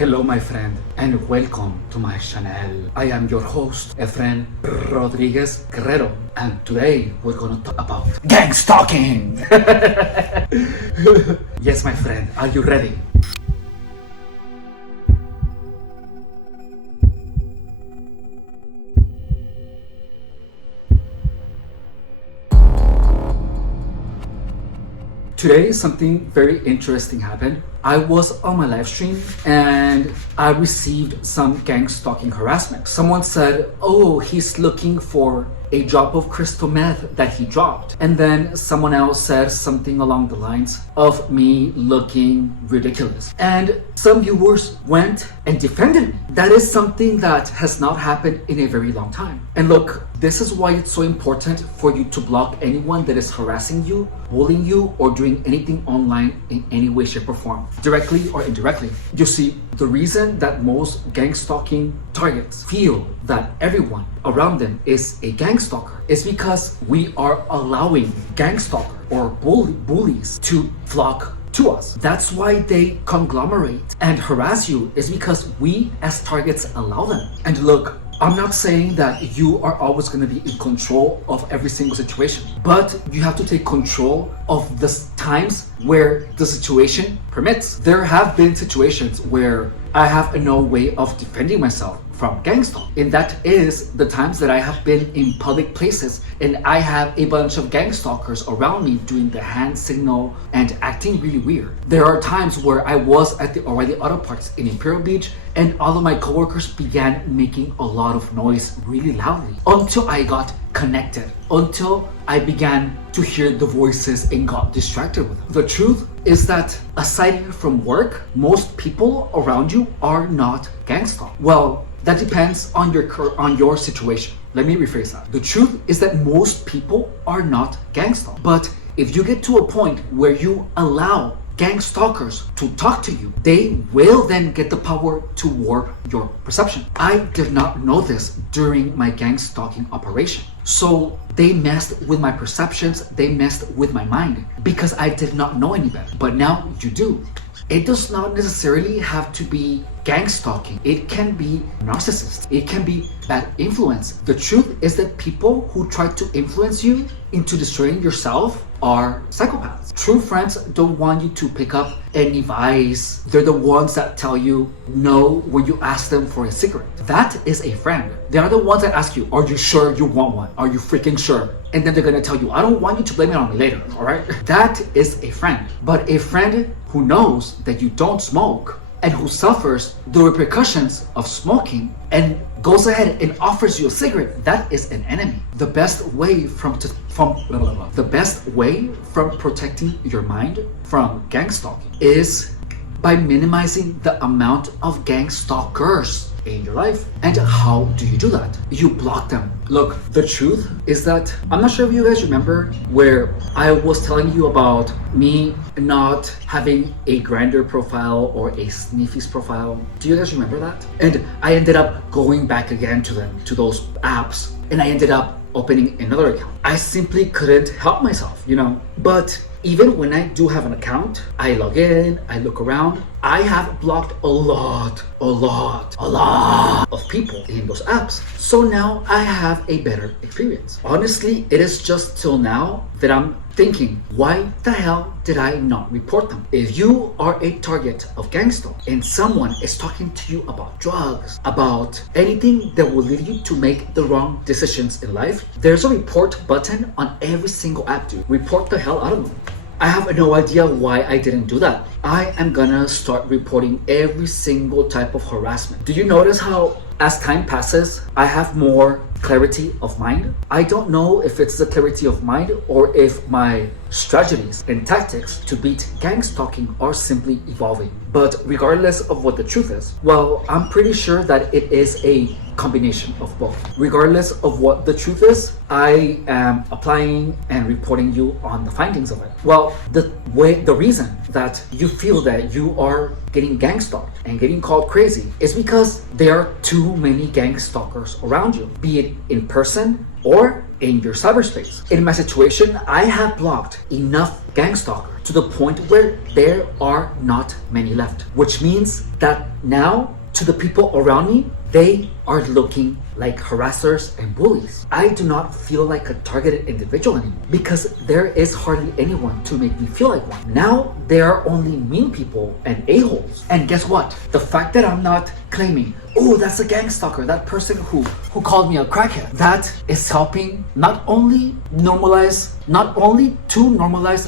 Hello my friend and welcome to my channel. I am your host Efren Rodriguez and today we're gonna talk about gangstalking. Yes my friend, are you ready? Today, something very interesting happened. I was on my live stream and I received some gangstalking harassment. Someone said, oh, he's looking for a drop of crystal meth that he dropped. And then someone else said something along the lines of me looking ridiculous. And some viewers went and defended me. That is something that has not happened in a very long time. And look, this is why it's so important for you to block anyone that is harassing you, bullying you, or doing anything online in any way, shape, or form, directly or indirectly. You see, the reason that most gangstalking targets feel that everyone around them is a gangstalker is because we are allowing gangstalkers or bullies to flock to us. That's why they conglomerate and harass you, is because we as targets allow them. And look, I'm not saying that you are always going to be in control of every single situation, but you have to take control of the times where the situation permits. There have been situations where I have no way of defending myself from gangstalk, and that is the times that I have been in public places and I have a bunch of gangstalkers around me doing the hand signal and acting really weird. There are times where I was at the O'Reilly Auto Parts in Imperial Beach and all of my coworkers began making a lot of noise really loudly until I got connected, until I began to hear the voices and got distracted with them. The truth is that aside from work, most people around you are not gangstalk. Well, that depends on your situation. Let me rephrase that. The truth is that most people are not gangstalk. But if you get to a point where you allow gangstalkers to talk to you, they will then get the power to warp your perception. I did not know this during my gangstalking operation. So they messed with my perceptions, they messed with my mind because I did not know any better. But now you do. It does not necessarily have to be gangstalking. It can be narcissist. It can be bad influence. The truth is that people who try to influence you into destroying yourself are psychopaths. True friends don't want you to pick up any vice. They're the ones that tell you no when you ask them for a cigarette. That is a friend. They are the ones that ask you, are you sure you want one? Are you freaking sure? And then they're gonna tell you, I don't want you to blame it on me later, all right? That is a friend. But a friend who knows that you don't smoke and who suffers the repercussions of smoking and goes ahead and offers you a cigarette, that is an enemy. The best way from protecting your mind from gangstalking is by minimizing the amount of gangstalkers in your life. And how do you do that? You block them. Look, the truth is that I'm not sure if you guys remember where I was telling you about me not having a Grindr profile or a Sniffies profile. Do you guys remember that? And I ended up going back again to those apps, and I ended up opening another account. I simply couldn't help myself, But even when I do have an account, I log in, I look around, I have blocked a lot of people in those apps. So now I have a better experience. Honestly, it is just till now that I'm thinking, why the hell did I not report them? If you are a target of gangstalk and someone is talking to you about drugs, about anything that will lead you to make the wrong decisions in life, there's a report button on every single app, dude. Report the hell out of them. I have no idea why I didn't do that. I am gonna start reporting every single type of harassment. Do you notice how as time passes, I have more clarity of mind? I don't know if it's the clarity of mind or if my strategies and tactics to beat gangstalking are simply evolving. But regardless of what the truth is, well, I'm pretty sure that it is a combination of both. Regardless of what the truth is, I am applying and reporting you on the findings of it. Well, the reason that you feel that you are getting gangstalked and getting called crazy is because there are too many gangstalkers around you, be it in person or in your cyberspace. In my situation, I have blocked enough gangstalkers to the point where there are not many left, which means that now to the people around me, they are looking like harassers and bullies. I do not feel like a targeted individual anymore because there is hardly anyone to make me feel like one. Now there are only mean people and a-holes. And guess what? The fact that I'm not claiming, oh, that's a gang stalker, that person who called me a crackhead, that is helping not only to normalize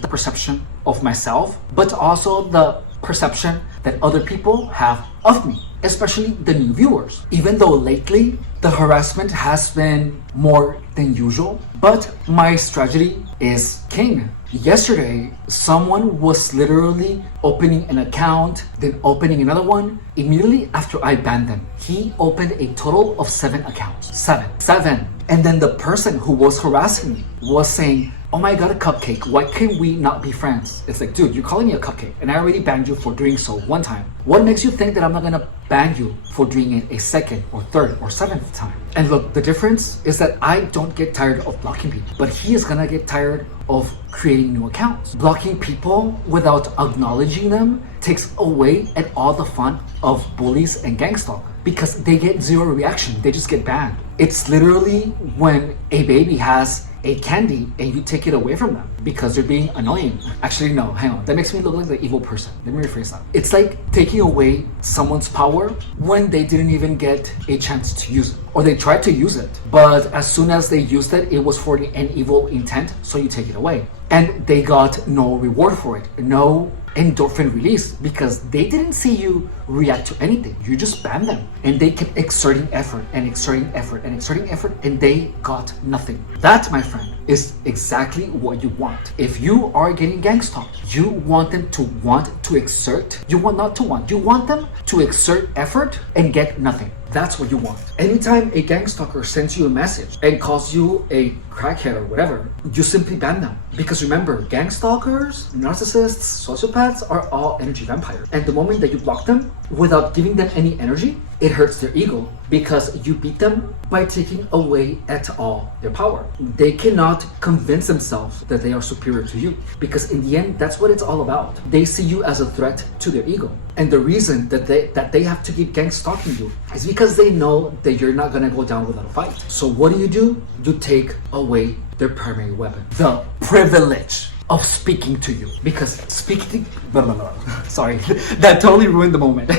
the perception of myself, but also the perception that other people have of me, especially the new viewers. Even though lately the harassment has been more than usual, but my strategy is king. Yesterday, someone was literally opening an account, then opening another one immediately after I banned them. He opened a total of 7 accounts. Seven. And then the person who was harassing me was saying, oh my god, a cupcake, why can we not be friends? It's like, dude, you're calling me a cupcake and I already banned you for doing so one time. What makes you think that I'm not gonna ban you for doing it a second or third or 7th time? And look, the difference is that I don't get tired of blocking people, but he is gonna get tired of creating new accounts. Blocking people without acknowledging them takes away at all the fun of bullies and gangstalk because they get zero reaction, they just get banned. It's literally when a baby has a candy and you take it away from them because they're being annoying. Actually, no, hang on. That makes me look like the evil person. Let me rephrase that. It's like taking away someone's power when they didn't even get a chance to use it. Or they tried to use it, but as soon as they used it, it was for an evil intent, so you take it away. And they got no reward for it, no endorphin release, because they didn't see you react to anything. You just banned them. And they kept exerting effort and exerting effort and exerting effort, and they got nothing. That, my friend, is exactly what you want. If you are getting gangstalked, you want them to want to exert. You want them to exert effort and get nothing. That's what you want. Anytime a gangstalker sends you a message and calls you a crackhead or whatever, you simply ban them. Because remember, gangstalkers, narcissists, sociopaths are all energy vampires. And the moment that you block them without giving them any energy, it hurts their ego because you beat them by taking away at all their power. They cannot convince themselves that they are superior to you because in the end, that's what it's all about. They see you as a threat to their ego. And the reason that they have to keep gang stalking you is because they know that you're not gonna go down without a fight. So what do? You take away their primary weapon, the privilege of speaking to you. Because sorry, that totally ruined the moment.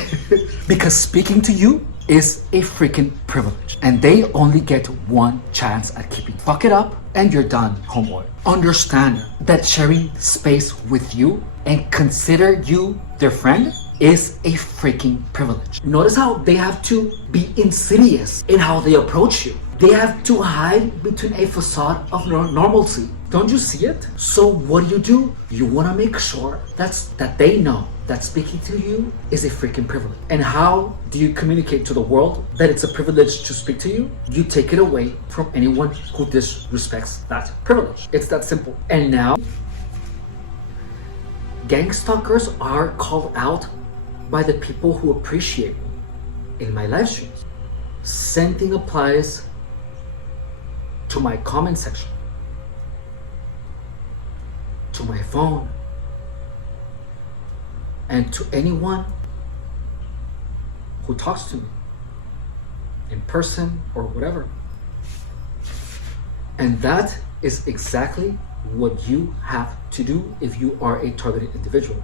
Because speaking to you is a freaking privilege, and they only get one chance at keeping. Fuck it up, and you're done, homeboy. Understand that sharing space with you and consider you their friend is a freaking privilege. Notice how they have to be insidious in how they approach you. They have to hide between a facade of normalcy. Don't you see it? So what do? You want to make sure that they know that speaking to you is a freaking privilege. And how do you communicate to the world that it's a privilege to speak to you? You take it away from anyone who disrespects that privilege. It's that simple. And now, gangstalkers are called out by the people who appreciate me in my live streams. Same thing applies to my comment section, to my phone, and to anyone who talks to me in person or whatever. And that is exactly what you have to do if you are a targeted individual.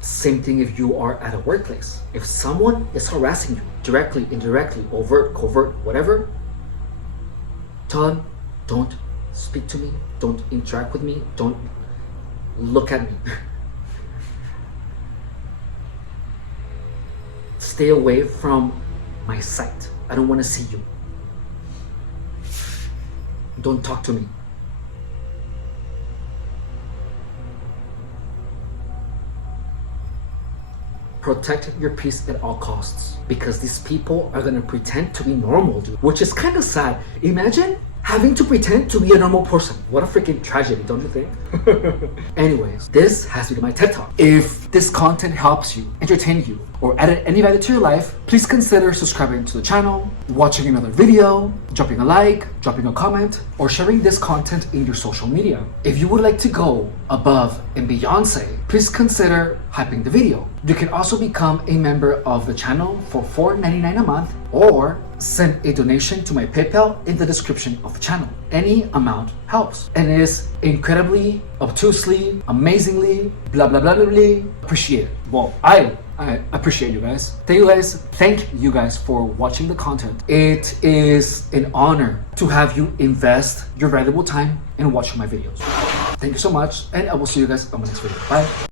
Same thing if you are at a workplace. If someone is harassing you directly, indirectly, overt, covert, whatever, tell them, don't speak to me, don't interact with me, don't look at me. Stay away from my sight. I don't want to see you. Don't talk to me. Protect your peace at all costs, because these people are gonna pretend to be normal, dude, which is kind of sad. Imagine having to pretend to be a normal person. What a freaking tragedy, don't you think? Anyways, this has been my TED Talk. If this content helps you, entertain you, or added any value to your life, please consider subscribing to the channel, watching another video, dropping a like, dropping a comment, or sharing this content in your social media. If you would like to go above and beyond, please consider hyping the video. You can also become a member of the channel for $4.99 a month, or send a donation to my PayPal in the description of the channel. Any amount helps and is incredibly, obtusely, amazingly, blah blah blah blah blah appreciated. Well, I appreciate you guys. Thank you guys for watching the content. It is an honor to have you invest your valuable time in watching my videos. Thank you so much, and I will see you guys on my next video. Bye.